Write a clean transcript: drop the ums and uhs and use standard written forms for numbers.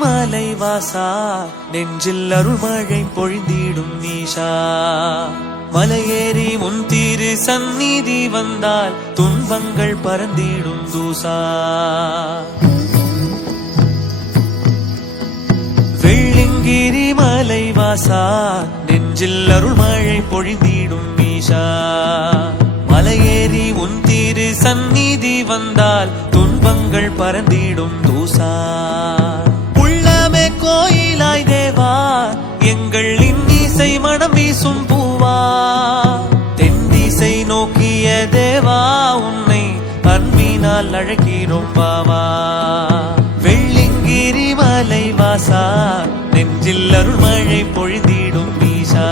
மலை வாசா நெஞ்சில் அருள்மழை பொழிந்திடும் ஈஷா மலையேறி உன் திரு சந்நிதி வந்தால் துன்பங்கள் பறந்திடும் தூசா வெள்ளிங்கிரி மலை வாசா நெஞ்சில் அருள்மழை பொழிந்திடும் ஈஷா மலையேறி உன் திரு சந்நிதி வந்தால் துன்பங்கள் பறந்திடும் தூசா உள்ளமே கோயிலாய் தேவா எங்கள் இன்னிசை மனம் வீசும் பூவா தென்திசை நோக்கிய தேவா உன்னை அன்பினால் அழைக்கிறோம் பாவா வெள்ளிங்கிரி மலை வாசா நெஞ்சில் அருள்மழை பொழிந்திடும் ஈஷா